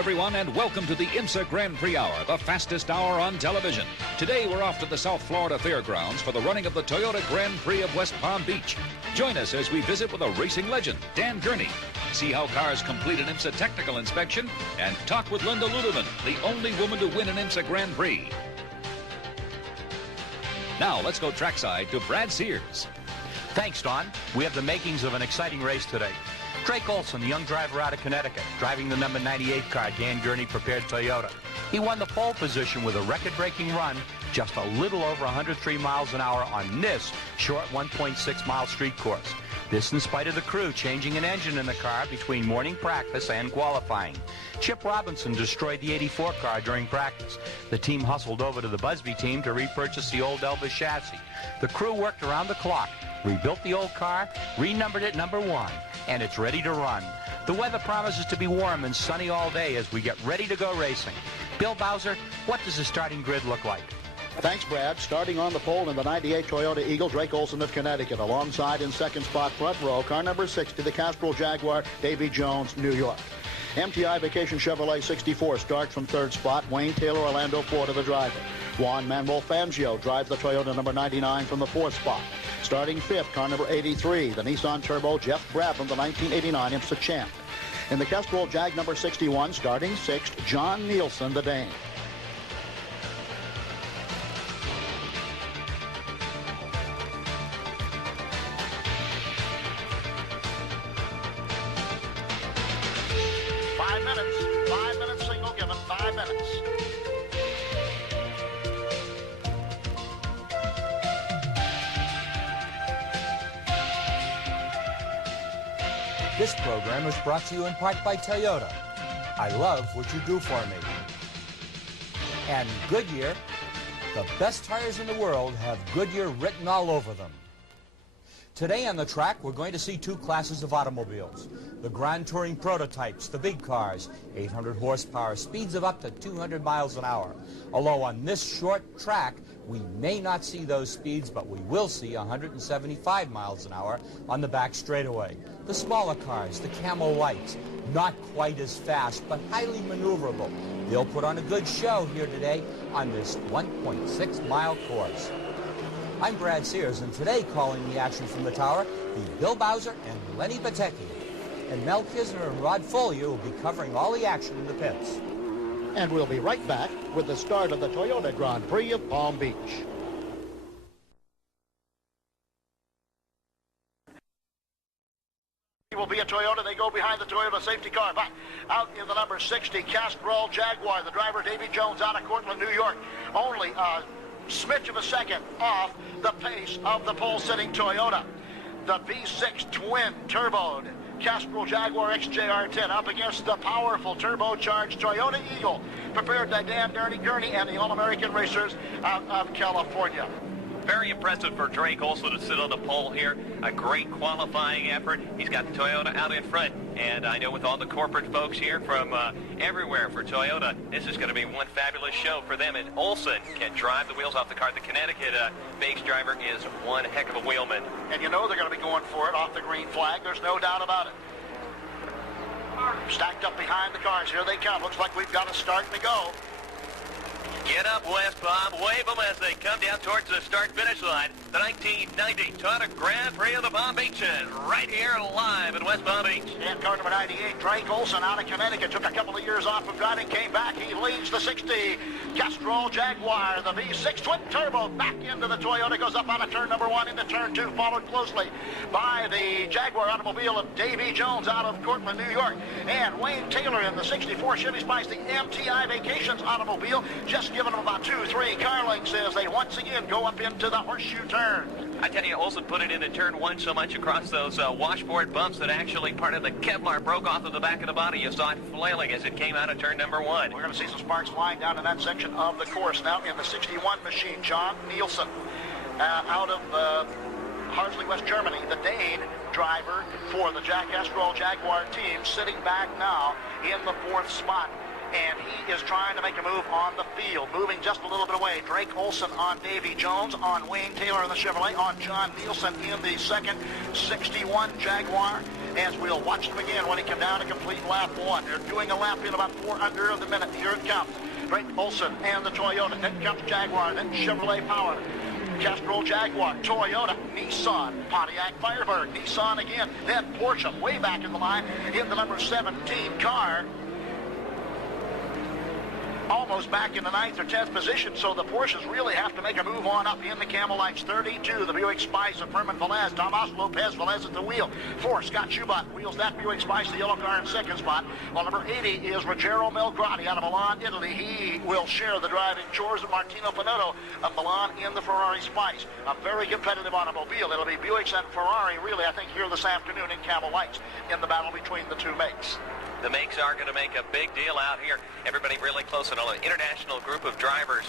everyone, and welcome to the IMSA Grand Prix Hour, the fastest hour on television. Today, we're off to the South Florida Fairgrounds for the running of the Toyota Grand Prix of West Palm Beach. Join us as we visit with a racing legend, Dan Gurney, see how cars complete an IMSA technical inspection, and talk with Linda Ludeman, the only woman to win an IMSA Grand Prix. Now, let's go trackside to Brad Sears. Thanks, Don. We have the makings of an exciting race today. Drake Olson, the young driver out of Connecticut, driving the number 98 car, Dan Gurney prepared Toyota. He won the pole position with a record-breaking run, just a little over 103 miles an hour on this short 1.6-mile street course. This in spite of the crew changing an engine in the car between morning practice and qualifying. Chip Robinson destroyed the 84 car during practice. The team hustled over to the Busby team to repurchase the old Elvis chassis. The crew worked around the clock, rebuilt the old car, renumbered it number 1, and it's ready to run. The weather promises to be warm and sunny all day as we get ready to go racing. Bill Bowser, what does the starting grid look like? Thanks, Brad. Starting on the pole in the 98 Toyota Eagle, Drake Olson of Connecticut. Alongside in second spot, front row, car number 60, the Castrol Jaguar, Davy Jones, New York. MTI Vacation Chevrolet 64 starts from third spot. Wayne Taylor, Orlando, Florida, the driver. Juan Manuel Fangio drives the Toyota number 99 from the fourth spot. Starting fifth, car number 83, the Nissan Turbo, Jeff Brabham, the 1989 IMSA champ. In the Castrol Jag number 61, starting sixth, John Nielsen, the Dane. Five minutes signal given, 5 minutes. This program is brought to you in part by Toyota. I love what you do for me. And Goodyear, the best tires in the world, have Goodyear written all over them. Today on the track, we're going to see two classes of automobiles. The Grand Touring prototypes, the big cars, 800 horsepower, speeds of up to 200 miles an hour. Although on this short track, we may not see those speeds, but we will see 175 miles an hour on the back straightaway. The smaller cars, the Camel lights, not quite as fast, but highly maneuverable. They'll put on a good show here today on this 1.6-mile course. I'm Brad Sears, and today calling the action from the tower, the Bill Bowser and Lenny Batecki. And Mel Kisner and Rod Foley will be covering all the action in the pits. And we'll be right back with the start of the Toyota Grand Prix of Palm Beach. Will be a Toyota. They go behind the Toyota safety car. Back out in the number 60, Castrol Jaguar. The driver, Davy Jones, out of Cortland, New York. Only a smidge of a second off the pace of the pole-sitting Toyota. The V6 twin-turboed Castrol Jaguar XJR10 up against the powerful turbocharged Toyota Eagle, prepared by Dan Gurney and the All-American racers out of California. Very impressive for Drake also to sit on the pole here. A great qualifying effort. He's got the Toyota out in front. And I know with all the corporate folks here from everywhere for Toyota, this is going to be one fabulous show for them. And Olson can drive the wheels off the car. The Connecticut-based driver is one heck of a wheelman. And you know they're going to be going for it off the green flag. There's no doubt about it. Stacked up behind the cars. Here they come. Looks like we've got a start to go. Get up, West Palm. Wave them as they come down towards the start-finish line. The 1990 Toyota Grand Prix of the Palm Beaches, right here live in West Palm Beach. And car number 98, Drake Olson out of Connecticut. Took a couple of years off of driving, came back. He leads the 60 Castrol Jaguar. The V6 twin-turbo back into the Toyota. Goes up out of turn number 1 into turn 2, followed closely by the Jaguar automobile of Davy Jones out of Cortland, New York. And Wayne Taylor in the 64 Chevy Spice, the MTI Vacations automobile, just giving them about 2-3 car lengths as they once again go up into the horseshoe turn. I tell you, Olson put it into turn 1 so much across those washboard bumps that actually part of the Kevlar broke off of the back of the body. You saw it flailing as it came out of turn number 1. We're going to see some sparks flying down in that section of the course. Now in the 61 machine, John Nielsen out of Harsley, West Germany, the Dane driver for the Castrol Jaguar team, sitting back now in the fourth spot. And he is trying to make a move on the field, moving just a little bit away. Drake Olson on Davy Jones, on Wayne Taylor in the Chevrolet, on John Nielsen in the second 61 Jaguar. as we'll watch them again when he comes down to complete lap 1. They're doing a lap in about 4 under of the minute. Here it comes. Drake Olson and the Toyota. Then comes Jaguar, then Chevrolet Power. Castrol Jaguar, Toyota, Nissan, Pontiac Firebird, Nissan again, then Porsche way back in the line in the number 17 car. Almost back in the 9th or 10th position, so the Porsches really have to make a move on up in the Camel Lights. 32, the Buick Spice of Herman Velez, Tomas Lopez Velez at the wheel. 4, Scott Schubert wheels that Buick Spice, the yellow car in 2nd spot. While number 80 is Ruggero Melgrati out of Milan, Italy. He will share the driving chores of Martino Pinotto of Milan in the Ferrari Spice. A very competitive automobile. It'll be Buicks and Ferrari, really, I think, here this afternoon in Camel Lights in the battle between the two makes. The makes are going to make a big deal out here. Everybody really close, and an international group of drivers.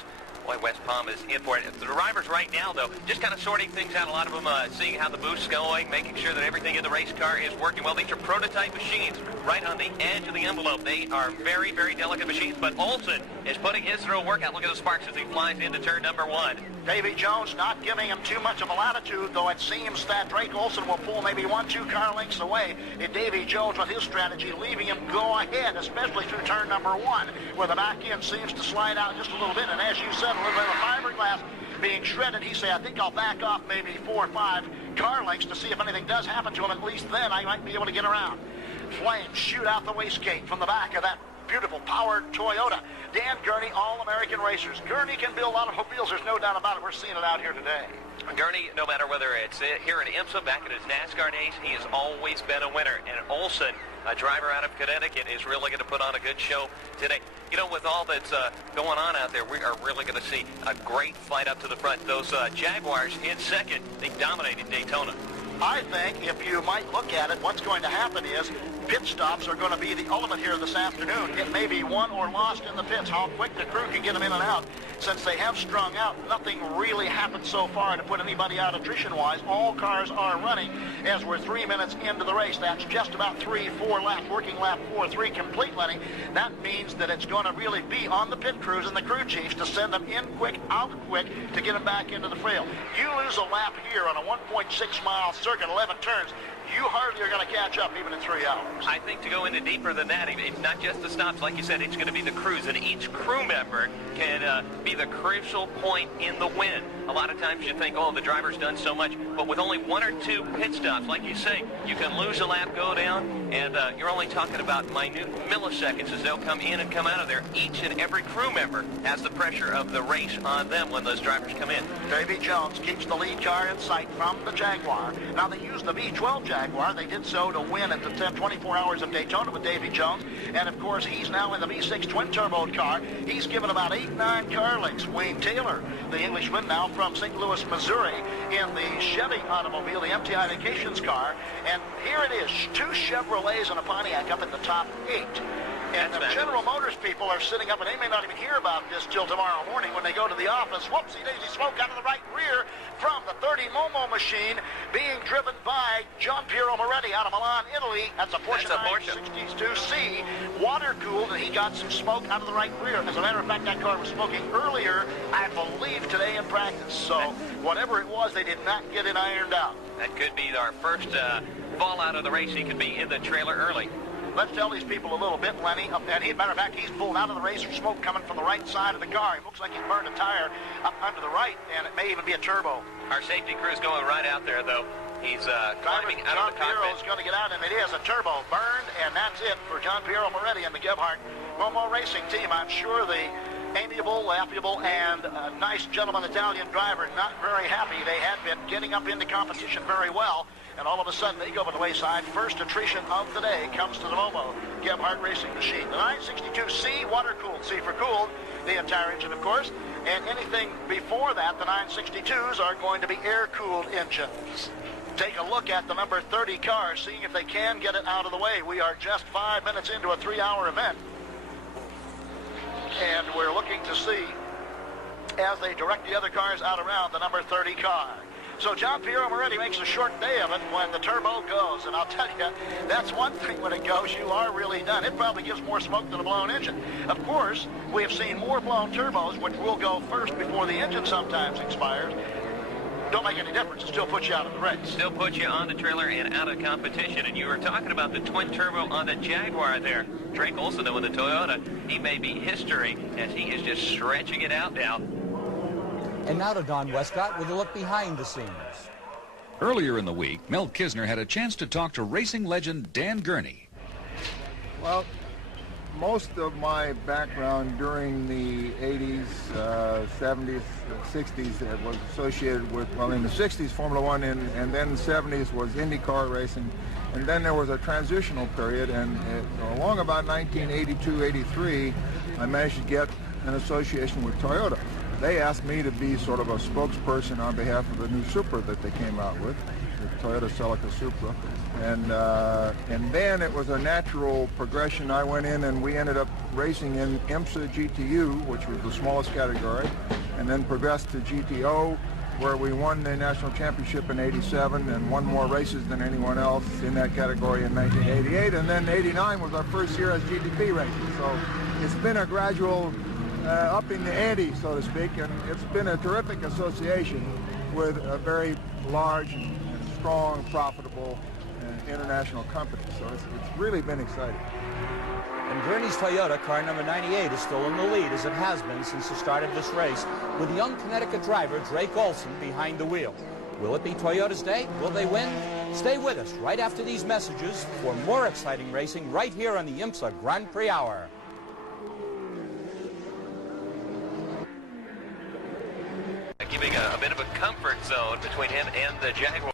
Boy, West Palm is in for it. The drivers right now, though, just kind of sorting things out. A lot of them seeing how the boost's going, making sure that everything in the race car is working well. These are prototype machines right on the edge of the envelope. They are very, very delicate machines, but Olson is putting his through workout. Look at the sparks as he flies into turn number 1. Davy Jones not giving him too much of a latitude, though it seems that Drake Olson will pull maybe 1-2 car lengths away. And Davy Jones with his strategy leaving him go ahead, especially through turn number 1, where the back end seems to slide out just a little bit. And as you said, a little bit of fiberglass being shredded. He said, I think I'll back off maybe 4 or 5 car lengths to see if anything does happen to him. At least then I might be able to get around. Flames shoot out the wastegate from the back of that beautiful powered Toyota. Dan Gurney, All-American Racers. Gurney can build automobiles, there's no doubt about it. We're seeing it out here today. Gurney, no matter whether it's here at IMSA, back in his NASCAR days, he has always been a winner. And Olson, a driver out of Connecticut, is really going to put on a good show today. You know, with all that's going on out there, we are really going to see a great fight up to the front. Those Jaguars in second, they dominated Daytona. I think if you might look at it, what's going to happen is pit stops are going to be the ultimate here this afternoon. It may be won or lost in the pits, how quick the crew can get them in and out. Since they have strung out, nothing really happened so far to put anybody out attrition-wise. All cars are running as we're 3 minutes into the race. That's just about 3-4 laps, working lap 4-3 complete, Lenny. That means that it's going to really be on the pit crews and the crew chiefs to send them in quick, out quick, to get them back into the field. You lose a lap here on a 1.6-mile circuit, 11 turns, you hardly are going to catch up even in 3 hours. I think to go into deeper than that, it's not just the stops. Like you said, it's going to be the crews, and each crew member can be the crucial point in the win. A lot of times you think, oh, the driver's done so much, but with only 1 or 2 pit stops, like you say, you can lose a lap, go down, and you're only talking about minute milliseconds as they'll come in and come out of there. Each and every crew member has the pressure of the race on them when those drivers come in. Davy Jones keeps the lead car in sight from the Jaguar. Now they use the V12 Jaguar. They did so to win at the 24 Hours of Daytona with Davy Jones. And of course, he's now in the V6 twin-turbo car. He's given about 8-9 car lengths. Wayne Taylor, the Englishman, now from St. Louis, Missouri, in the Chevy automobile, the MTI Vacations car. And here it is, 2 Chevrolets and a Pontiac up in the top 8. And the General Motors people are sitting up, and they may not even hear about this till tomorrow morning when they go to the office. Whoopsie-daisy, smoke out of the right rear from the 30 Momo machine being driven by John Piero Moretti out of Milan, Italy. That's a Porsche 962C, water-cooled, and he got some smoke out of the right rear. As a matter of fact, that car was smoking earlier, I believe, today in practice. So whatever it was, they did not get it ironed out. That could be our first fall out of the race. He could be in the trailer early. Let's tell these people a little bit, Lenny. And matter of fact, he's pulled out of the race for smoke coming from the right side of the car. It looks like he's burned a tire up under the right, and it may even be a turbo. Our safety crew is going right out there, though. He's climbing out of the cockpit. John Piero's going to get out, and it is a turbo burned, and that's it for John Piero Moretti and the Gebhardt Momo Racing team. I'm sure the amiable, affable, and nice gentleman Italian driver not very happy. They had been getting up into competition very well, and all of a sudden they go by the wayside. First attrition of the day comes to the Momo Gebhardt Racing machine. The 962C, water-cooled, C for cooled, the entire engine, of course, and anything before that, the 962s are going to be air-cooled engines. Take a look at the number 30 car, seeing if they can get it out of the way. We are just 5 minutes into a 3-hour event, and we're looking to see, as they direct the other cars out around, the number 30 car. So John Piero Moretti makes a short day of it when the turbo goes. And I'll tell you, that's one thing when it goes, you are really done. It probably gives more smoke than a blown engine. Of course, we have seen more blown turbos, which will go first before the engine sometimes expires. don't make any difference. It still puts you out of the race. Still puts you on the trailer and out of competition. And you were talking about the twin turbo on the Jaguar there. Drake Olson, though, in the Toyota, he may be history as he is just stretching it out now. And now to Don Westcott with a look behind the scenes. Earlier in the week, Mel Kisner had a chance to talk to racing legend Dan Gurney. Well, most of my background during the 80s, 70s, 60s was associated with, well, in the 60s, Formula One, and then 70s was IndyCar racing. And then there was a transitional period, and along about 1982, 83, I managed to get an association with Toyota. They asked me to be sort of a spokesperson on behalf of the new Supra that they came out with, the Toyota Celica Supra. And then it was a natural progression. I went in and we ended up racing in IMSA GTU, which was the smallest category, and then progressed to GTO, where we won the national championship in '87 and won more races than anyone else in that category in 1988. And then '89 was our first year as GTP racing. So it's been a gradual upping the ante, so to speak, and it's been a terrific association with a very large and strong, profitable international company. So it's really been exciting. And Gurney's Toyota, car number 98, is still in the lead, as it has been since the start of this race, with young Connecticut driver Drake Olson behind the wheel. Will it be Toyota's day? Will they win? Stay with us right after these messages for more exciting racing right here on the IMSA Grand Prix Hour. Giving a bit of a comfort zone between him and the Jaguar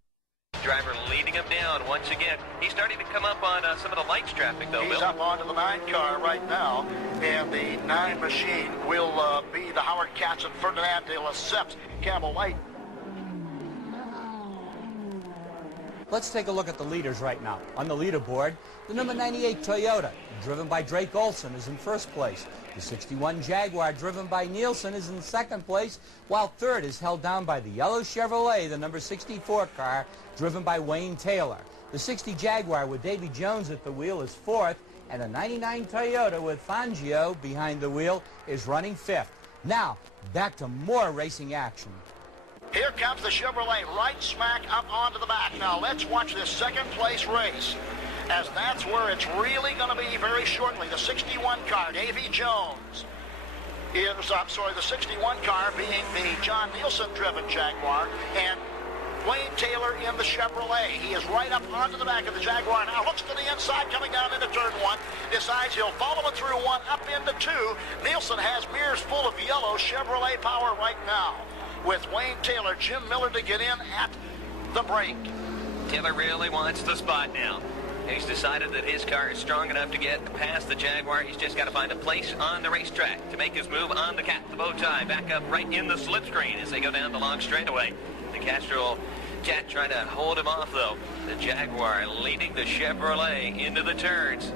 driver, leading him down once again. He's starting to come up on some of the lights traffic, though, He's Bill. up onto the 9 car right now, and the 9 machine will be the Howard Katz and Ferdinand de Lesseps Camel Light. Let's take a look at the leaders right now. On the leaderboard, the number 98 Toyota, driven by Drake Olson, is in first place. The 61 Jaguar, driven by Nielsen, is in second place, while third is held down by the yellow Chevrolet, the number 64 car, driven by Wayne Taylor. The 60 Jaguar with Davy Jones at the wheel is fourth, and the 99 Toyota with Fangio behind the wheel is running fifth. Now, back to more racing action. Here comes the Chevrolet right smack up onto the back. Now let's watch this second place race, as that's where it's really going to be very shortly. The 61 car, Davy Jones, the 61 car being the John Nielsen driven Jaguar, and Wayne Taylor in the Chevrolet. He is right up onto the back of the Jaguar now, looks to the inside coming down into turn 1, decides he'll follow it through 1 up into 2. Nielsen has mirrors full of yellow Chevrolet power right now, with Wayne Taylor, Jim Miller to get in at the brake. Taylor really wants the spot now. He's decided that his car is strong enough to get past the Jaguar. He's just got to find a place on the racetrack to make his move on the cat, the bow tie, back up right in the slipstream as they go down the long straightaway. The Castrol Cat trying to hold him off, though. The Jaguar leading the Chevrolet into the turns.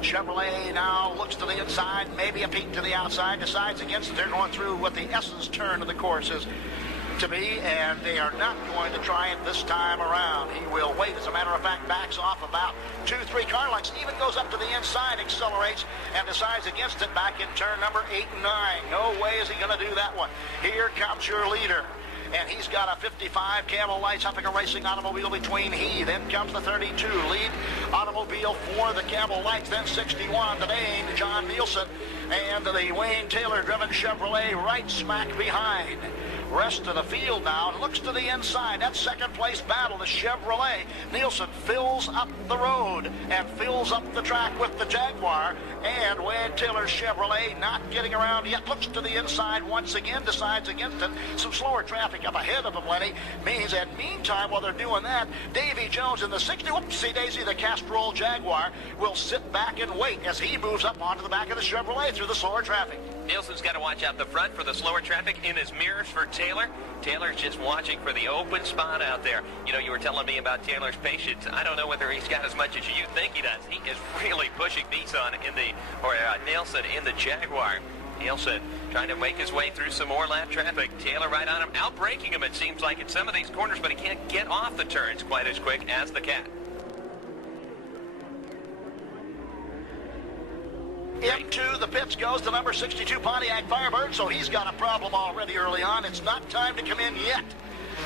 Chevrolet now looks to the inside, maybe a peek to the outside, decides against it. They're going through what the Essence turn of the course is to be, and they are not going to try it this time around. He will wait. As a matter of fact, backs off about 2-3 car lengths, even goes up to the inside, accelerates, and decides against it back in turn number 8 and 9. No way is he going to do that one. Here comes your leader, and he's got a 55 Camel Lights Huffaker Racing automobile between he. Then comes the 32 lead automobile for the Camel Lights. Then 61, the Dane, John Nielsen, and the Wayne Taylor driven Chevrolet right smack behind. Rest of the field now looks to the inside. That second place battle, the Chevrolet. Nielsen fills up the road and fills up the track with the Jaguar, and Wayne Taylor's Chevrolet not getting around yet. Looks to the inside once again, decides against it. Some slower traffic up ahead of them, Lenny, means that meantime, while they're doing that, Davy Jones in the 60, whoopsie daisy, the Castrol Jaguar will sit back and wait as he moves up onto the back of the Chevrolet through the slower traffic. Nielsen's got to watch out the front for the slower traffic in his mirrors for Taylor. Taylor's just watching for the open spot out there. You know, you were telling me about Taylor's patience. I don't know whether he's got as much as you think he does. He is really pushing Nissan Nielsen in the Jaguar. Nielsen trying to make his way through some more lap traffic. Taylor right on him, outbraking him, it seems like, in some of these corners, but he can't get off the turns quite as quick as the Cat. Into the pits goes the number 62 Pontiac Firebird, so he's got a problem already early on. It's not time to come in yet.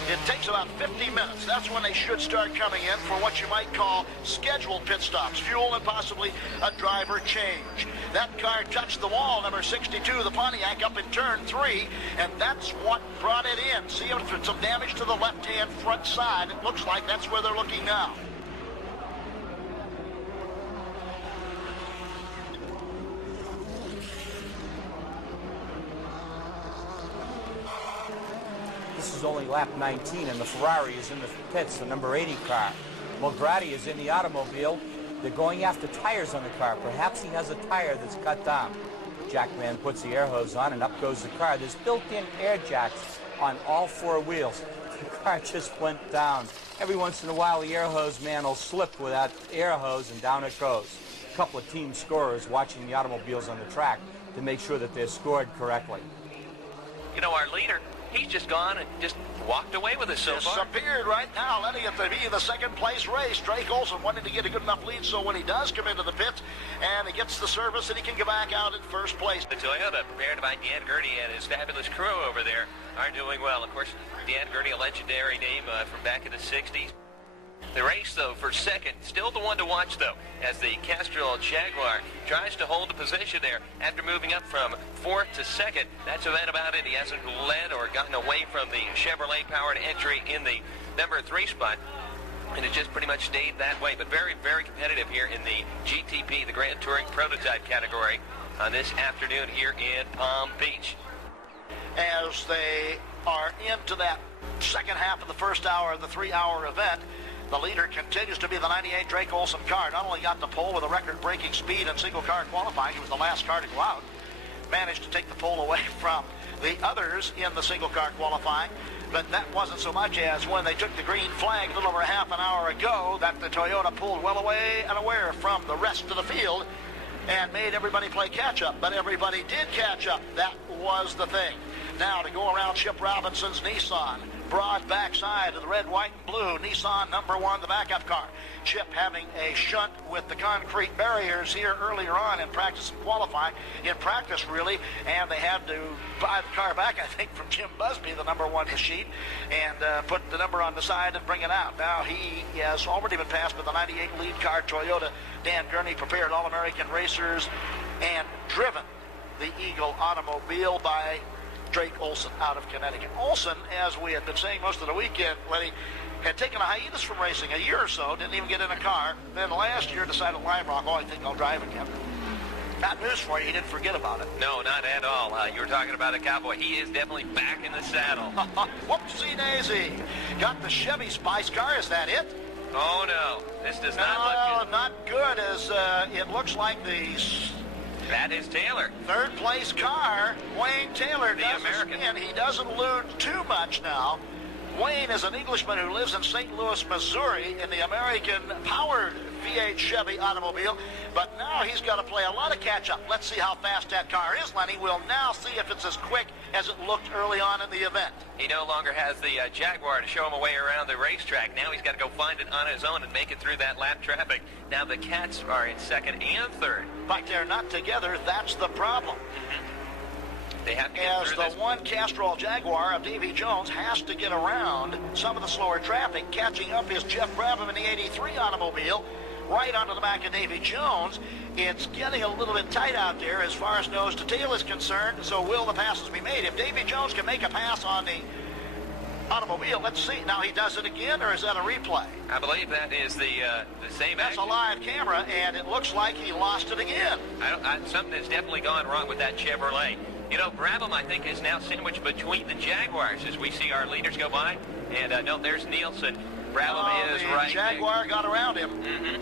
It takes about 50 minutes. That's when they should start coming in for what you might call scheduled pit stops, fuel and possibly a driver change. That car touched the wall, number 62, the Pontiac, up in turn 3, and that's what brought it in. See, there's some damage to the left-hand front side. It looks like that's where they're looking now. This is only lap 19, and the Ferrari is in the pits, the number 80 car. Mulgrady is in the automobile. They're going after tires on the car. Perhaps he has a tire that's cut down. Jackman puts the air hose on, and up goes the car. There's built-in air jacks on all 4 wheels. The car just went down. Every once in a while, the air hose man will slip with that air hose, and down it goes. A couple of team scorers watching the automobiles on the track to make sure that they're scored correctly. You know, our leader, he's just gone and just walked away with us so far. Disappeared right now, letting it be the second place race. Drake Olson wanting to get a good enough lead so when he does come into the pits and he gets the service and he can go back out in first place. The Toyota, prepared by Dan Gurney and his fabulous crew over there, are doing well. Of course, Dan Gurney, a legendary name from back in the 60s. The race, though, for second, still the one to watch, though, as the Castrol Jaguar tries to hold the position there after moving up from 4th to 2nd. That's about it. He hasn't led or gotten away from the Chevrolet-powered entry in the number 3 spot, and it just pretty much stayed that way. But very, very competitive here in the GTP, the Grand Touring Prototype category, on this afternoon here in Palm Beach. As they are into that second half of the first hour of the 3-hour event, the leader continues to be the 98 Drake Olson car. Not only got the pole with a record-breaking speed in single-car qualifying, he was the last car to go out, managed to take the pole away from the others in the single-car qualifying, but that wasn't so much as when they took the green flag a little over half an hour ago that the Toyota pulled well away and aware from the rest of the field and made everybody play catch-up, but everybody did catch up. That was the thing. Now to go around Chip Robinson's Nissan. Broad backside of the red, white, and blue. Nissan number 1, the backup car. Chip having a shunt with the concrete barriers here earlier on in practice and qualifying. In practice, really, and they had to buy the car back, I think, from Jim Busby, the number 1 machine, and put the number on the side and bring it out. Now he has already been passed by the 98 lead car Toyota. Dan Gurney prepared All-American racers and driven the Eagle automobile by Drake Olson out of Connecticut. Olson, as we had been saying most of the weekend, Lenny, had taken a hiatus from racing a year or so, didn't even get in a car. Then last year decided at Lime Rock, I think I'll drive again. Got news for you, he didn't forget about it. No, not at all. You were talking about a cowboy. He is definitely back in the saddle. Whoopsie daisy. Got the Chevy Spice car, is that it? Oh, no. This does not look good. Not good, as it looks like the... That is Taylor. Third place car, Wayne Taylor, the American. And he doesn't lose too much now. Wayne is an Englishman who lives in St. Louis, Missouri, in the American-powered V8 Chevy automobile, but now he's got to play a lot of catch-up. Let's see how fast that car is, Lenny. We'll now see if it's as quick as it looked early on in the event. He no longer has the Jaguar to show him a way around the racetrack. Now he's got to go find it on his own and make it through that lap traffic. Now the Cats are in 2nd and 3rd. But they're not together. That's the problem. They have to get as through the this. one Castrol Jaguar of Davy Jones has to get around some of the slower traffic. Catching up is Jeff Brabham in the 83 automobile, right onto the back of Davy Jones. It's getting a little bit tight out there as far as nose to tail is concerned, so will the passes be made? If Davy Jones can make a pass on the automobile, let's see. Now he does it again, or is that a replay? I believe that is the same That's action. a live camera, and it looks like he lost it again. Something has definitely gone wrong with that Chevrolet. You know, Brabham, I think, is now sandwiched between the Jaguars as we see our leaders go by. And, no, there's Nielsen. Brabham is right there. The Jaguar got around him.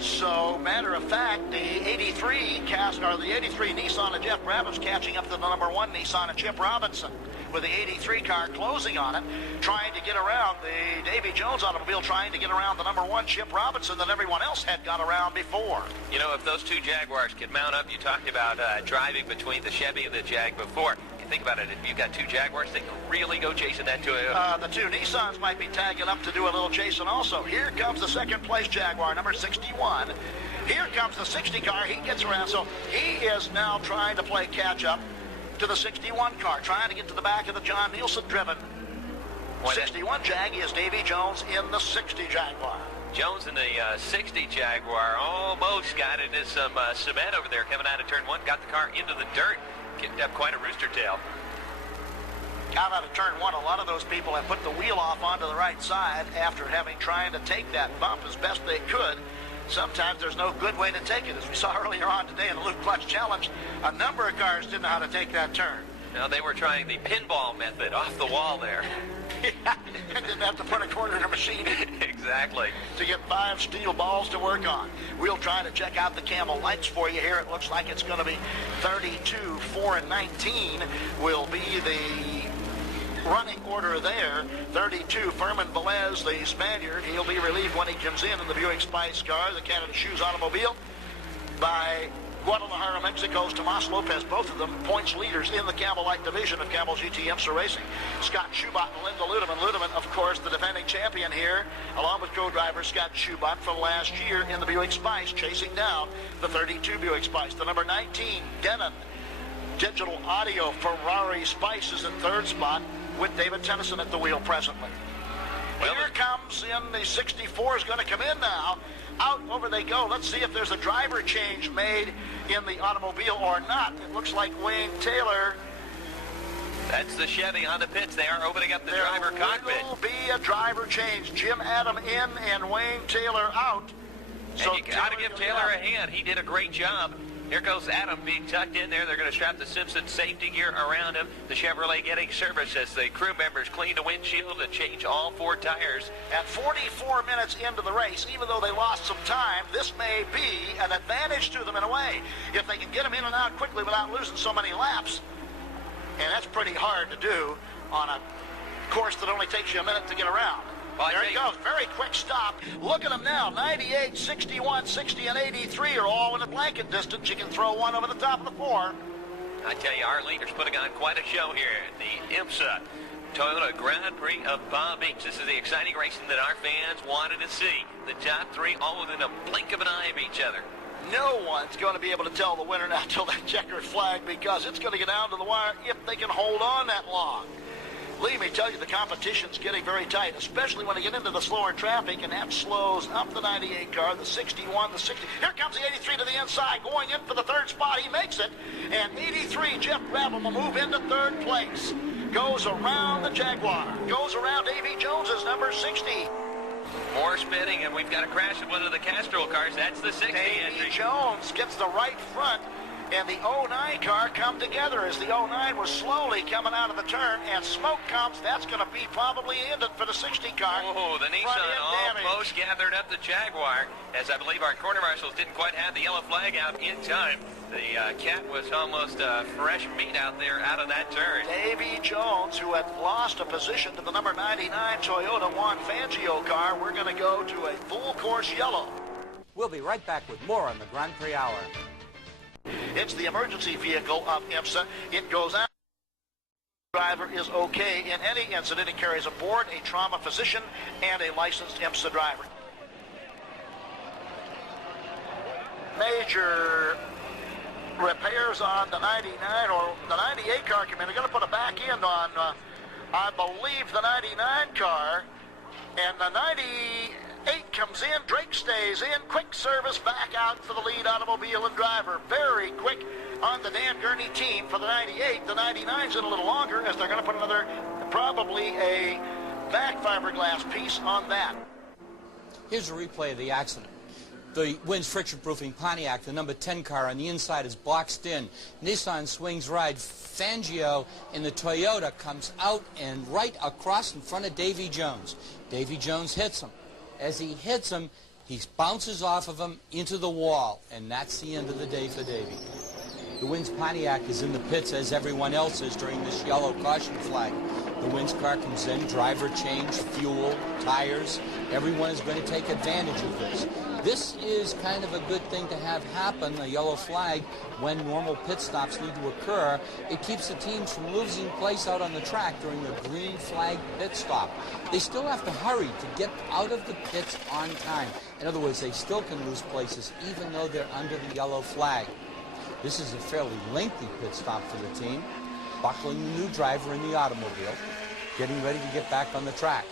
So, matter of fact, the 83 Nissan of Jeff Brabham's catching up to the number 1 Nissan of Chip Robinson, with the 83 car closing on it, trying to get around the Davy Jones automobile, trying to get around the number 1 Chip Robinson that everyone else had got around before. You know, if those two Jaguars could mount up, you talked about driving between the Chevy and the Jag before. Think about it, if you've got two Jaguars, they can really go chasing that Toyota. The two Nissans might be tagging up to do a little chasing also. Here comes the second place Jaguar, number 61. Here comes the 60 car. He gets around, so he is now trying to play catch up to the 61 car, trying to get to the back of the John Nielsen driven 61 Jag is Davy Jones in the 60 Jaguar. Jones in the 60 Jaguar almost got into some cement over there coming out of turn 1. Got the car into the dirt. Kicked up quite a rooster tail. Out of turn 1, a lot of those people have put the wheel off onto the right side after having tried to take that bump as best they could. Sometimes there's no good way to take it. As we saw earlier on today in the Luke Clutch Challenge, a number of cars didn't know how to take that turn. Now they were trying the pinball method off the wall there. Yeah, and didn't have to put a quarter in a machine. Exactly. To get 5 steel balls to work on. We'll try to check out the Camel lights for you here. It looks like it's going to be 32, 4, and 19 will be the running order there. 32, Furman Velez, the Spaniard. He'll be relieved when he comes in the Buick Spice car, the Canada Shoes automobile, by Guadalajara, Mexico's Tomas Lopez, both of them points leaders in the Camel Light division of Camel GT IMSA Racing. Scott Schubach and Linda Ludeman. Ludeman, of course, the defending champion here, along with co-driver Scott Schubach from last year in the Buick Spice, chasing down the 32 Buick Spice. The number 19, Denon, digital audio Ferrari Spice is in third spot with David Tennyson at the wheel presently. Well, here comes in the 64 is going to come in now. Out over they go. Let's see if there's a driver change made in the automobile or not. It looks like Wayne Taylor. That's the Chevy on the pits. They are opening up the driver cockpit. There will be a driver change. Jim Adam in and Wayne Taylor out. So and you got to give Taylor a hand. He did a great job. Here goes Adam being tucked in there. They're going to strap the Simpson safety gear around him. The Chevrolet getting service as the crew members clean the windshield and change all 4 tires. At 44 minutes into the race, even though they lost some time, this may be an advantage to them in a way. If they can get them in and out quickly without losing so many laps. And that's pretty hard to do on a course that only takes you a minute to get around. Well, there he goes. Very quick stop. Look at him now. 98, 61, 60, and 83 are all in a blanket distance. You can throw one over the top of the 4. I tell you, our leader's putting on quite a show here at the IMSA Toyota Grand Prix of Palm Beach. This is the exciting racing that our fans wanted to see. The top 3 all within a blink of an eye of each other. No one's going to be able to tell the winner now till that checkered flag, because it's going to get down to the wire if they can hold on that long. Let me tell you, the competition's getting very tight, especially when they get into the slower traffic, and that slows up the 98 car, the 61, the 60. Here comes the 83 to the inside, going in for the 3rd spot. He makes it, and 83, Jeff Gravel will move into 3rd place. Goes around the Jaguar, goes around Davy Jones's number 60. More spinning, and we've got a crash of one of the Castrol cars. That's the 60 entry. Davy Jones gets the right front, and the 09 car come together as the 09 was slowly coming out of the turn, and smoke comes. That's going to be probably ended for the 60 car. Oh, the Nissan almost gathered up the Jaguar, as I believe our corner marshals didn't quite have the yellow flag out in time. The cat was almost fresh meat out there out of that turn. Davy Jones, who had lost a position to the number 99 Toyota Juan Fangio car. We're going to go to a full course yellow. We'll be right back with more on the Grand Prix Hour. It's the emergency vehicle of IMSA. It goes out. The driver is okay in any incident. It carries aboard a trauma physician and a licensed IMSA driver. Major repairs on the 99 or the 98 car come in. They're going to put a back end on, I believe, the 99 car. And the 98 comes in. Drake stays in. Quick service back out for the lead automobile and driver. Very quick on the Dan Gurney team for the 98. The 99's in a little longer, as they're going to put another, probably a back fiberglass piece on that. Here's a replay of the accident. The wind's friction-proofing Pontiac, the number 10 car on the inside, is boxed in. Nissan swings right. Fangio in the Toyota comes out and right across in front of Davy Jones. Davy Jones hits him. As he hits him, he bounces off of him into the wall, and that's the end of the day for Davy. The Wynn's Pontiac is in the pits, as everyone else is, during this yellow caution flag. The Wynn's car comes in, driver change, fuel, tires. Everyone is going to take advantage of this. This is kind of a good thing to have happen, a yellow flag, when normal pit stops need to occur. It keeps the teams from losing place out on the track during the green flag pit stop. They still have to hurry to get out of the pits on time. In other words, they still can lose places even though they're under the yellow flag. This is a fairly lengthy pit stop for the team. Buckling the new driver in the automobile. getting ready to get back on the track.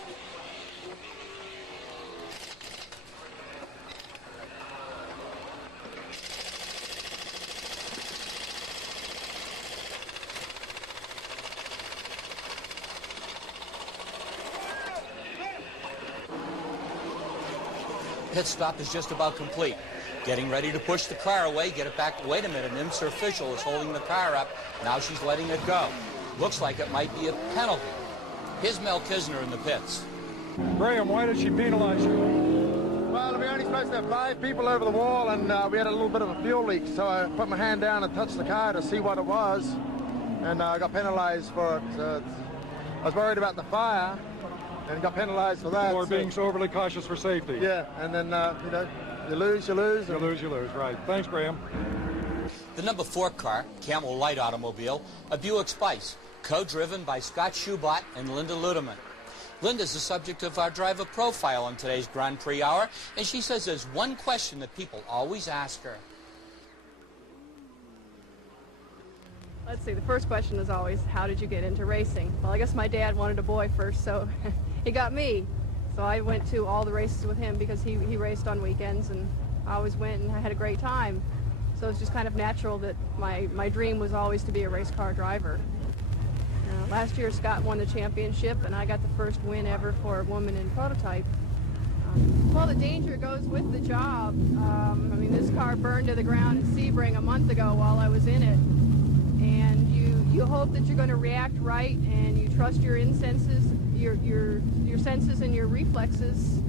Pit stop is just about complete. Getting ready to push the car away, get it back. Wait a minute, an IMSA official is holding the car up. Now she's letting it go. Looks like it might be a penalty. Here's Mel Kisner in the pits. Graham, why did she penalize you? Well, we were only supposed to have 5 people over the wall, and we had a little bit of a fuel leak, so I put my hand down and touched the car to see what it was, and I got penalized for it. I was worried about the fire, and got penalized for that. Or being so overly cautious for safety. Yeah, and then, you know, you lose. You lose, right. Thanks, Graham. The number 4 car, Camel light automobile, a Buick Spice, co-driven by Scott Schubott and Linda Ludeman. Linda's the subject of our driver profile on today's Grand Prix Hour, and she says there's one question that people always ask her. Let's see, the first question is always, how did you get into racing? Well, I guess my dad wanted a boy first, so he got me. So I went to all the races with him because he raced on weekends, and I always went and I had a great time. So it's just kind of natural that my dream was always to be a race car driver. Last year Scott won the championship, and I got the first win ever for a woman in prototype. Well, the danger goes with the job. I mean, this car burned to the ground in Sebring a month ago while I was in it. And you hope that you're going to react right, and you trust your senses, your senses and your reflexes.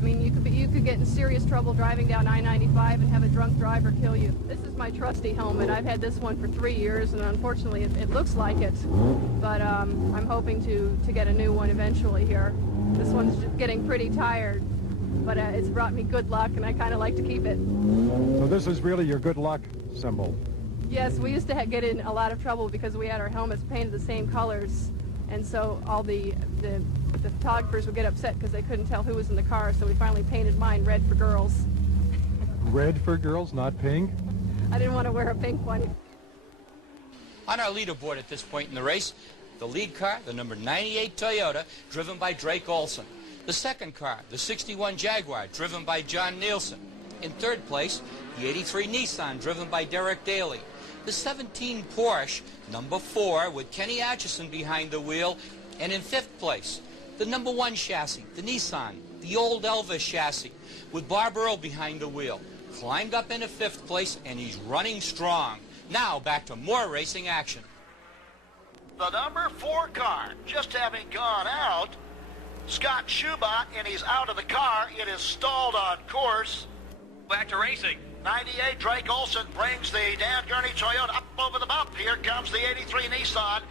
I mean, you could get in serious trouble driving down I-95 and have a drunk driver kill you. This is my trusty helmet. I've had this one for 3 years, and unfortunately it looks like it. But I'm hoping to get a new one eventually here. This one's just getting pretty tired, but it's brought me good luck, and I kind of like to keep it. So this is really your good luck symbol. Yes, we used to get in a lot of trouble because we had our helmets painted the same colors, and so all the photographers would get upset because they couldn't tell who was in the car, so we finally painted mine red for girls. Red for girls, not pink? I didn't want to wear a pink one. On our leaderboard at this point in the race, the lead car, the number 98 Toyota, driven by Drake Olson. The second car, the 61 Jaguar, driven by John Nielsen. In third place, the 83 Nissan, driven by Derek Daly. The 17 Porsche, number 4, with Kenny Atchison behind the wheel. And in fifth place, the number 1 chassis, the Nissan, the old Elvis chassis, with Bob Earl behind the wheel. Climbed up into fifth place, and he's running strong. Now back to more racing action. The number 4 car, just having gone out, Scott Schubott, and he's out of the car. It is stalled on course. Back to racing. 98 Drake Olson brings the Dan Gurney Toyota up over the bump. Here comes the 83 Nissan.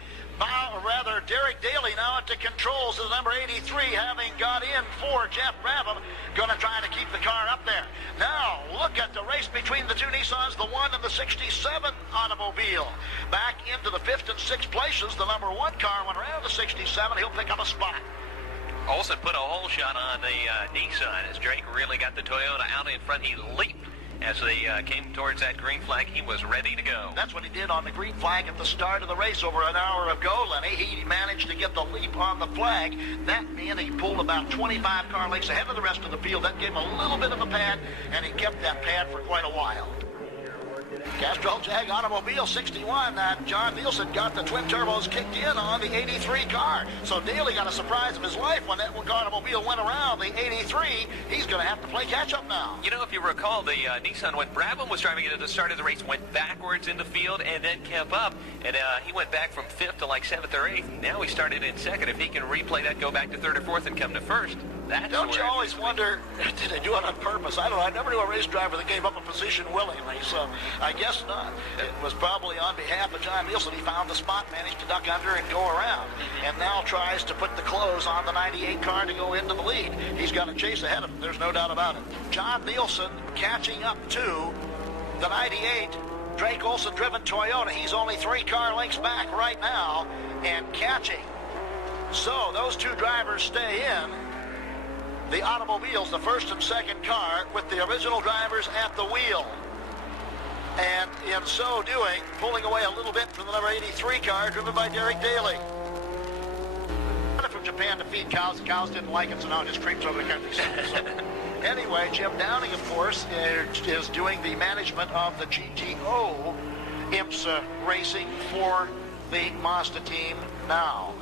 Derek Daly now at the controls of the number 83, having got in for Jeff Brabham, going to try to keep the car up there. Now, look at the race between the two Nissans, the 1 and the 67 automobile. Back into the 5th and 6th places, the number 1 car went around the 67. He'll pick up a spot. Olson put a hole shot on the Nissan as Drake really got the Toyota out in front. He leaped as they came towards that green flag. He was ready to go. That's what he did on the green flag at the start of the race over an hour ago, Lenny. He managed to get the leap on the flag. That meant he pulled about 25 car lengths ahead of the rest of the field. That gave him a little bit of a pad, and he kept that pad for quite a while. Castrol Jag Automobile 61. John Nielsen got the twin turbos kicked in on the 83 car. So Daly got a surprise of his life when that automobile went around the 83. He's going to have to play catch up now. You know, if you recall, the Nissan, when Brabham was driving it at the start of the race, went backwards in the field and then kept up. And he went back from 5th to like 7th or 8th. Now he started in 2nd. If he can replay that, go back to 3rd or 4th and come to 1st. Don't you always wonder, did they do it on purpose? I don't know. I never knew a race driver that gave up a position willingly, so I guess not. It was probably on behalf of John Nielsen. He found the spot, managed to duck under and go around, and now tries to put the close on the 98 car to go into the lead. He's got to chase ahead of him. There's no doubt about it. John Nielsen catching up to the 98 Drake Olson-driven Toyota. He's only 3 car lengths back right now and catching. So those two drivers stay in. The automobiles, the 1st and 2nd car, with the original drivers at the wheel. And in so doing, pulling away a little bit from the number 83 car, driven by Derek Daly. From Japan to feed cows. The cows didn't like it, so now it just creeps over the countryside. So, anyway, Jim Downing, of course, is doing the management of the GTO IMSA racing for the Mazda team now.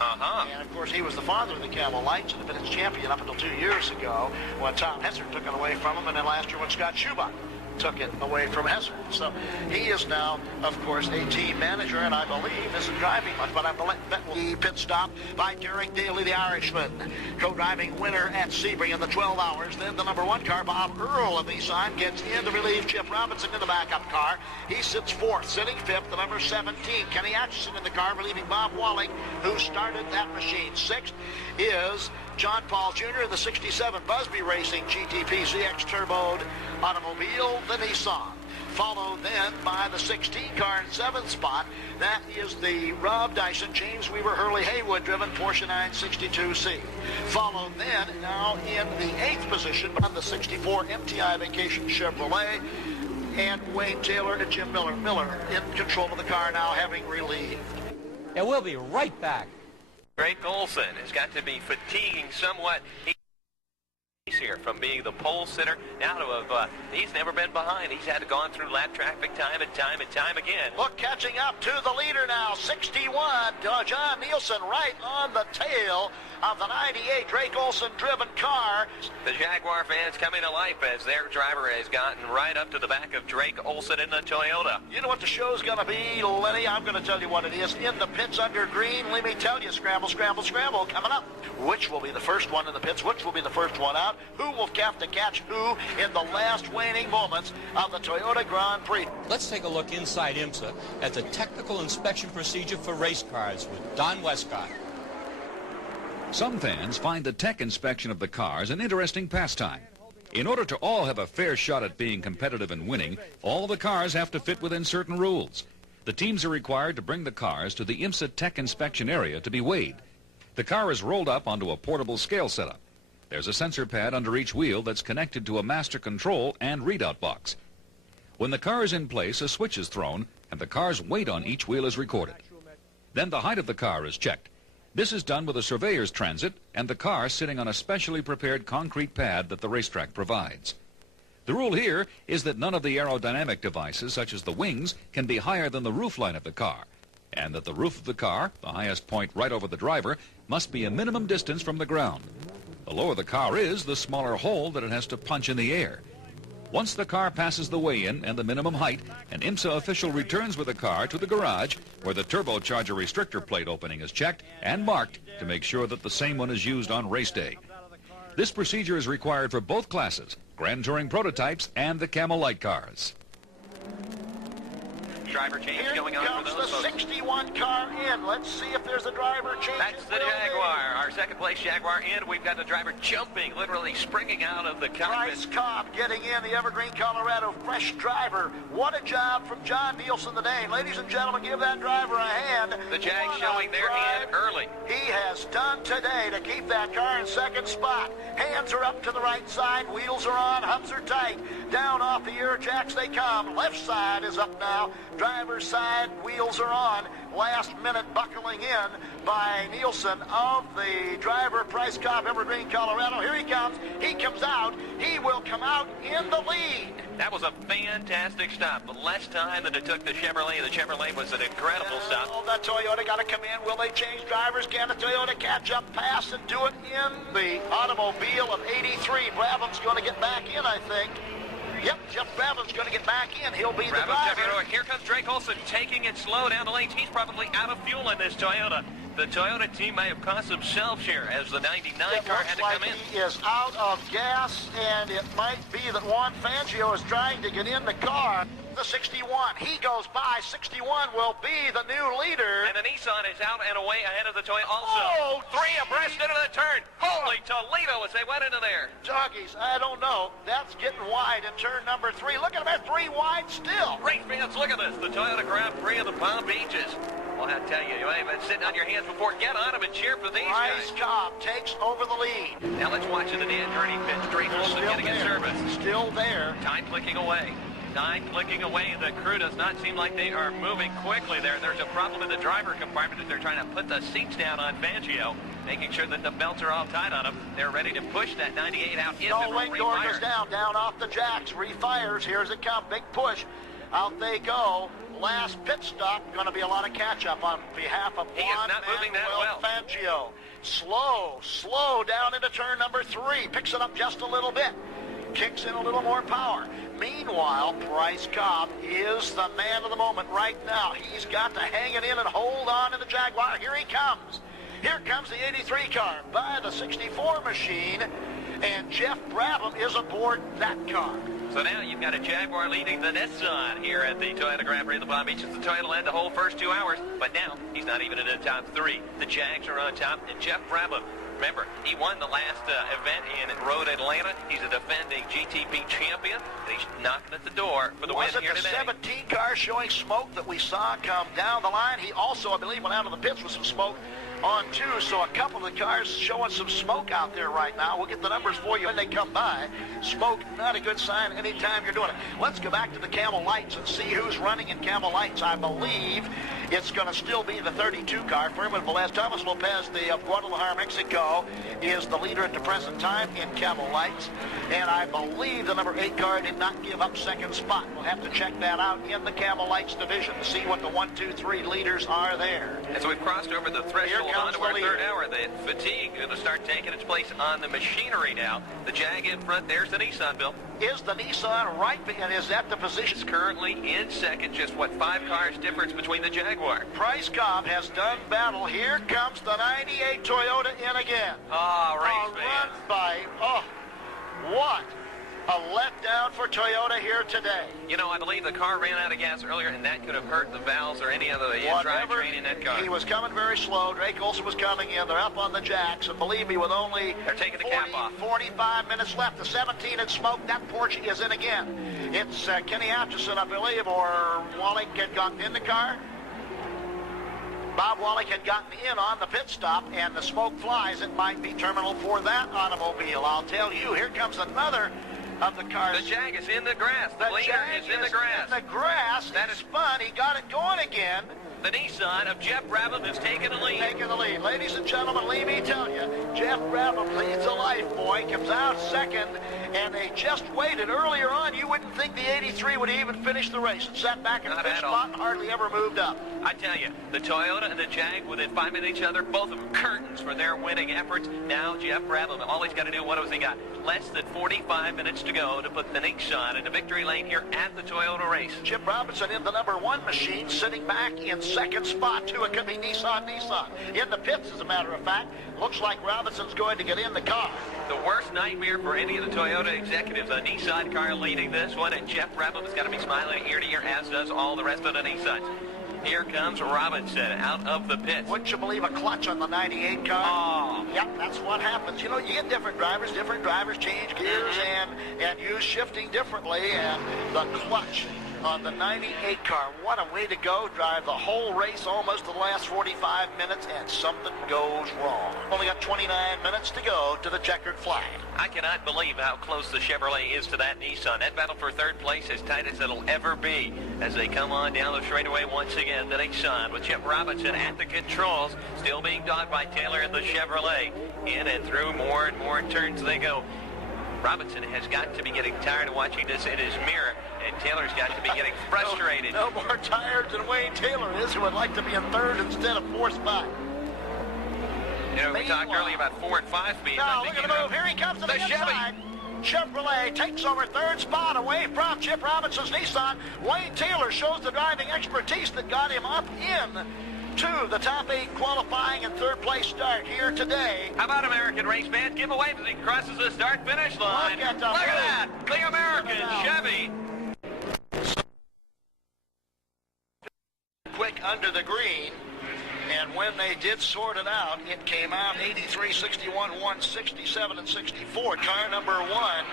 And of course, he was the father of the Camel Lights and had been its champion up until 2 years ago when Tom Hessert took it away from him, and then last year when Scott Schubach took it away from Hessert. So he is now, of course, a team manager, and I believe isn't driving much, but I'm going to let that be pit stop by Derek Daly, the Irishman, co-driving winner at Sebring in the 12 hours. Then the number 1 car, Bob Earl of Nissan, gets in to relieve Chip Robinson in the backup car. He sits 4th, sitting 5th, the number 17, Kenny Atchison in the car, relieving Bob Walling, who started that machine. 6th is John Paul Jr. in the 67 Busby Racing GTP ZX turboed automobile, the Nissan. Followed then by the 16 car in 7th spot. That is the Rob Dyson, James Weaver, Hurley Haywood driven Porsche 962C. Followed then, now in the 8th position, on the 64 MTI Vacation Chevrolet, and Wayne Taylor and Jim Miller. Miller in control of the car now, having relieved. And we'll be right back. Drake Olson has got to be fatiguing somewhat. He's here from being the pole sitter now to have, he's never been behind. He's had to gone through lap traffic time and time again. Look, catching up to the leader now, 61, John Nielsen right on the tail of the 98 Drake Olson driven car. The Jaguar fans coming to life as their driver has gotten right up to the back of Drake Olson in the Toyota. You know what the show's going to be, Lenny? I'm going to tell you what it is. In the pits under green, let me tell you, scramble, scramble, scramble coming up. Which will be the first one in the pits? Which will be the first one out? Who will have to catch who in the last waning moments of the Toyota Grand Prix? Let's take a look inside IMSA at the technical inspection procedure for race cars with Don Westcott. Some fans find the tech inspection of the cars an interesting pastime. In order to all have a fair shot at being competitive and winning, all the cars have to fit within certain rules. The teams are required to bring the cars to the IMSA tech inspection area to be weighed. The car is rolled up onto a portable scale setup. There's a sensor pad under each wheel that's connected to a master control and readout box. When the car is in place, a switch is thrown, and the car's weight on each wheel is recorded. Then the height of the car is checked. This is done with a surveyor's transit and the car sitting on a specially prepared concrete pad that the racetrack provides. The rule here is that none of the aerodynamic devices, such as the wings, can be higher than the roofline of the car, and that the roof of the car, the highest point right over the driver, must be a minimum distance from the ground. The lower the car is, the smaller hole that it has to punch in the air. Once the car passes the weigh-in and the minimum height, an IMSA official returns with the car to the garage where the turbocharger restrictor plate opening is checked and marked to make sure that the same one is used on race day. This procedure is required for both classes, Grand Touring prototypes and the Camel light cars. Driver change Here going on for comes those the folks. 61 car in. Let's see if there's a driver change. That's the Jaguar, our second place Jaguar in. We've got the driver jumping, literally springing out of the Bryce cockpit. Cobb getting in, the Evergreen, Colorado fresh driver. What a job from John Nielsen, the Dane. Ladies and gentlemen, give that driver a hand. The Jag What a showing their hand drive early. He has done today to keep that car in second spot. Hands are up to the right side, wheels are on, hubs are tight. Down off the air jacks they come. Left side is up now. Driver's side, wheels are on. Last minute buckling in by Nielsen of the driver, Price Cobb, Evergreen, Colorado. Here he comes. He comes out. He will come out in the lead. That was a fantastic stop. The less time than it took the Chevrolet. The Chevrolet was an incredible stop. Oh, that Toyota got to come in. Will they change drivers? Can the Toyota catch up, pass, and do it in the automobile of 83? Brabham's going to get back in, I think. Yep, Jeff Brabham's going to get back in. He'll be the driver. Here comes Drake Olson taking it slow down the lanes. He's probably out of fuel in this Toyota. The Toyota team may have cost themselves here as the 99 car had to come in. He is out of gas, and it might be that Juan Fangio is trying to get in the car. The 61, he goes by. 61 will be the new leader. And the Nissan is out and away ahead of the Toyota also. Oh, three abreast into the turn. Holy Toledo as they went into there. Doggies, I don't know. That's getting wide in turn number 3. Look at him at 3 wide still. Race fans, look at this. The Toyota Grand Prix of the Palm Beaches. Well, I tell you, you may have been sitting on your hands before. Get on them and cheer for these Bryce guys. Cobb takes over the lead. Now let's watch the Dan Gurney pitch. Drake Olson getting his service. Still there. Time clicking away. Time clicking away. The crew does not seem like they are moving quickly there. There's a problem in the driver compartment as they're trying to put the seats down on Fangio. making sure that the belts are all tight on them. They're ready to push that 98 out into No, wing door goes down off the jacks, refires. Here's it come, big push. Out they go. Last pit stop, going to be a lot of catch-up on behalf of He is not moving that well. Fangio. Slow down into turn number 3. Picks it up just a little bit. Kicks in a little more power. Meanwhile, Price Cobb is the man of the moment right now. He's got to hang it in and hold on to the Jaguar. Here he comes. Here comes the 83 car by the 64 machine, and Jeff Brabham is aboard that car. So now you've got a Jaguar leading the Nissan here at the Toyota Grand Prix of the Palm Beach. The Toyota led the whole first 2 hours, but now he's not even in the top 3. The Jags are on top, and Jeff Brabham, remember, he won the last event in Road Atlanta. He's a defending GTP champion, and he's knocking at the door for the win here today. Was it the 17 car showing smoke that we saw come down the line? He also, I believe, went out of the pits with some smoke on 2, so a couple of the cars showing some smoke out there right now. We'll get the numbers for you when they come by. Smoke, not a good sign anytime you're doing it. Let's go back to the Camel Lights and see who's running in Camel Lights. I believe it's going to still be the 32 car. Fermin Velez, Thomas Lopez, the Guadalajara, Mexico, is the leader at the present time in Camel Lights. And I believe the number 8 car did not give up second spot. We'll have to check that out in the Camel Lights division to see what the 1, 2, 3 leaders are there. As we've crossed over the threshold onto our third hour, the fatigue going to start taking its place on the machinery now. The Jag in front, there's the Nissan, Bill. Is the Nissan right, and is that the position? It's currently in second, just 5 cars difference between the Jaguar. Price Cobb has done battle. Here comes the 98 Toyota in again. Race run by, what a letdown for Toyota here today. You know, I believe the car ran out of gas earlier, and that could have hurt the valves or any other drivetrain in that car. He was coming very slow. Drake Olson was coming in. They're up on the jacks, and believe me, with only they're taking the cap off. 45 minutes left. The 17 had smoked. That Porsche is in again. It's Kenny Atchison, I believe, or Wallach had gotten in the car. Bob Wallach had gotten in on the pit stop, and the smoke flies. It might be terminal for that automobile. I'll tell you, here comes another of the cars. The Jag is in the grass. The leader is in the grass. In the grass. That is fun. He got it going again. The Nissan of Jeff Brabham has taken the lead. Ladies and gentlemen, let me tell you, Jeff Brabham leads a life, boy. Comes out second, and they just waited. Earlier on, you wouldn't think the 83 would even finish the race. It sat back in the fifth spot and hardly ever moved up. I tell you, the Toyota and the Jag within 5 minutes of each other, both of them curtains for their winning efforts. Now Jeff Brabham, all he's got to do, what has he got? Less than 45 minutes to go to put the Nissan into victory lane here at the Toyota race. Chip Robinson in the number 1 machine, sitting back in second spot, too. It could be Nissan. In the pits, as a matter of fact. Looks like Robinson's going to get in the car. The worst nightmare for any of the Toyota executives, a Nissan car leading this one, and Jeff Brabham has got to be smiling ear to ear, as does all the rest of the Nissans. Here comes Robinson out of the pits. Wouldn't you believe a clutch on the 98 car? Yep, that's what happens. You know, you get different drivers change gears and use shifting differently, and the clutch on the 98 car. What a way to go. Drive the whole race almost to the last 45 minutes, and something goes wrong. Only got 29 minutes to go to the checkered flag. I cannot believe how close the Chevrolet is to that Nissan. That battle for third place as tight as it'll ever be as they come on down the straightaway once again. The Nissan with Chip Robinson at the controls, still being dogged by Taylor and the Chevrolet. In and through more and more turns they go. Robinson has got to be getting tired of watching this in his mirror, and Taylor's got to be getting frustrated. No more tired than Wayne Taylor is, who would like to be in third instead of fourth spot. You know, we talked earlier about 4 and 5 speed. Now, look at the move. Here he comes to the inside. Chevrolet takes over third spot away from Chip Robinson's Nissan. Wayne Taylor shows the driving expertise that got him up in to the top 8 qualifying and third place start here today. How about American Race Band? Give away as he crosses the start-finish line. Look at that. The American Chevy. Quick under the green. And when they did sort it out, it came out 83, 61, 167, and 64. Car number 1,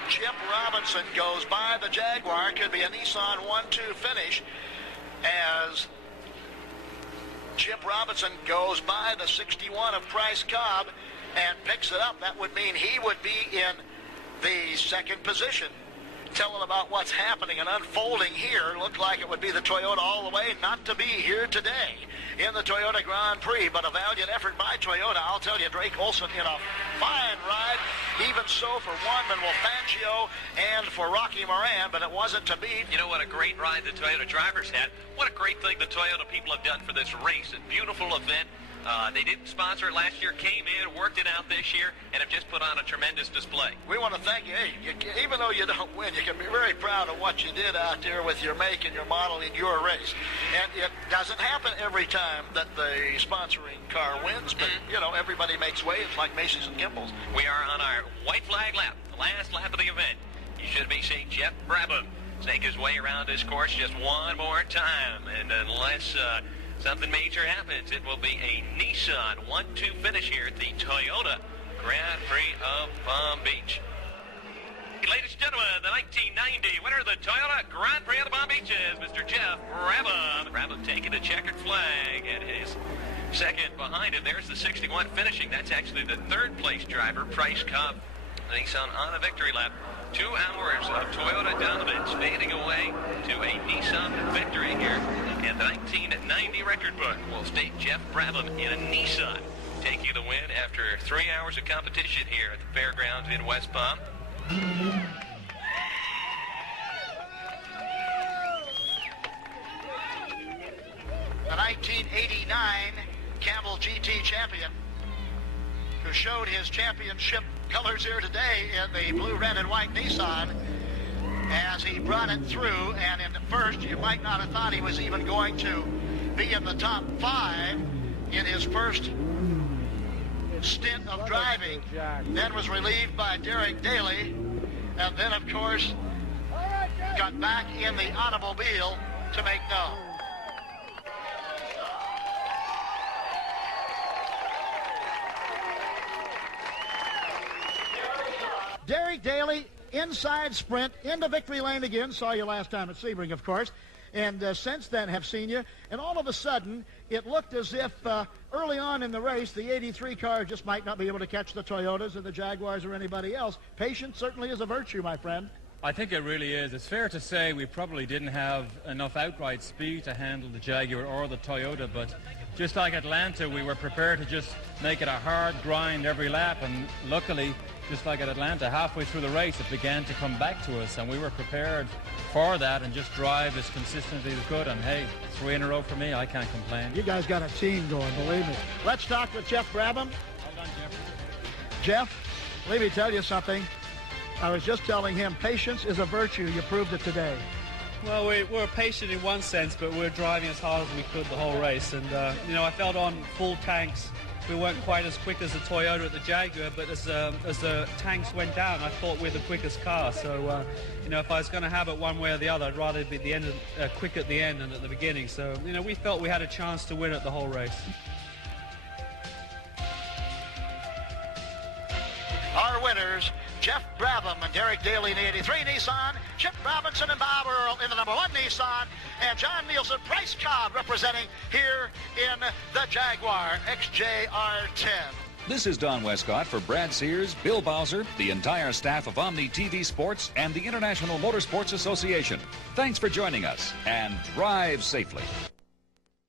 Chip Robinson, goes by the Jaguar. Could be a Nissan 1-2 finish as Chip Robinson goes by the 61 of Price Cobb and picks it up. That would mean he would be in the second position. telling about what's happening and unfolding here. Looked like it would be the Toyota all the way, not to be here today in the Toyota Grand Prix, but a valiant effort by Toyota. I'll tell you, Drake Olson in a fine ride, even so for Juan Manuel Fangio and for Rocky Moran, but it wasn't to be. You know what a great ride the Toyota drivers had. What a great thing the Toyota people have done for this race. A beautiful event. They didn't sponsor it last year, came in, worked it out this year, and have just put on a tremendous display. We want to thank you. Hey, even though you don't win, you can be very proud of what you did out there with your make and your model in your race. And it doesn't happen every time that the sponsoring car wins, but, you know, everybody makes waves like Macy's and Kimball's. We are on our white flag lap, the last lap of the event. You should be seeing Jeff Brabham snake his way around this course just one more time, and unless something major happens, it will be a Nissan 1-2 finish here at the Toyota Grand Prix of Palm Beach. Ladies and gentlemen, the 1990 winner of the Toyota Grand Prix of the Palm Beach is Mr. Jeff Brabham. Brabham taking the checkered flag, and his second behind him, there's the 61 finishing. That's actually the third place driver, Price Cobb. Nissan on a victory lap. 2 hours of Toyota dominance fading away to a Nissan victory here. And the 1990 record book will state Jeff Brabham in a Nissan taking the win after 3 hours of competition here at the Fairgrounds in West Palm. The 1989 Camel GT champion, who showed his championship colors here today in the blue, red, and white Nissan as he brought it through. And in the first, you might not have thought he was even going to be in the top 5 in his first stint of driving. Then was relieved by Derek Daly, and then, of course, got back in the automobile to make known. Derek Daly, inside sprint, into victory lane again. Saw you last time at Sebring, of course. And since then have seen you. And all of a sudden, it looked as if early on in the race, the 83 car just might not be able to catch the Toyotas or the Jaguars or anybody else. Patience certainly is a virtue, my friend. I think it really is. It's fair to say we probably didn't have enough outright speed to handle the Jaguar or the Toyota, but just like Atlanta, we were prepared to just make it a hard grind every lap, and luckily, just like at Atlanta, halfway through the race, it began to come back to us, and we were prepared for that and just drive as consistently as we could. And hey, 3 in a row for me, I can't complain. You guys got a team going, believe me. Let's talk with Jeff Brabham. Well done, Jeff. Jeff, let me tell you something. I was just telling him, patience is a virtue. You proved it today. Well, we're patient in one sense, but we're driving as hard as we could the whole race. And, you know, I felt on full tanks, we weren't quite as quick as the Toyota at the Jaguar, but as the tanks went down, I thought we're the quickest car. So, you know, if I was going to have it one way or the other, I'd rather be at the end, quick at the end than at the beginning. So, you know, we felt we had a chance to win it the whole race. Our winners, Jeff Brabham and Derek Daly in the 83 Nissan, Chip Robinson and Bob Earl in the number 1 Nissan, and John Nielsen, Price Cobb representing here in the Jaguar XJR10. This is Don Westcott for Brad Sears, Bill Bowser, the entire staff of Omni TV Sports, and the International Motorsports Association. Thanks for joining us, and drive safely.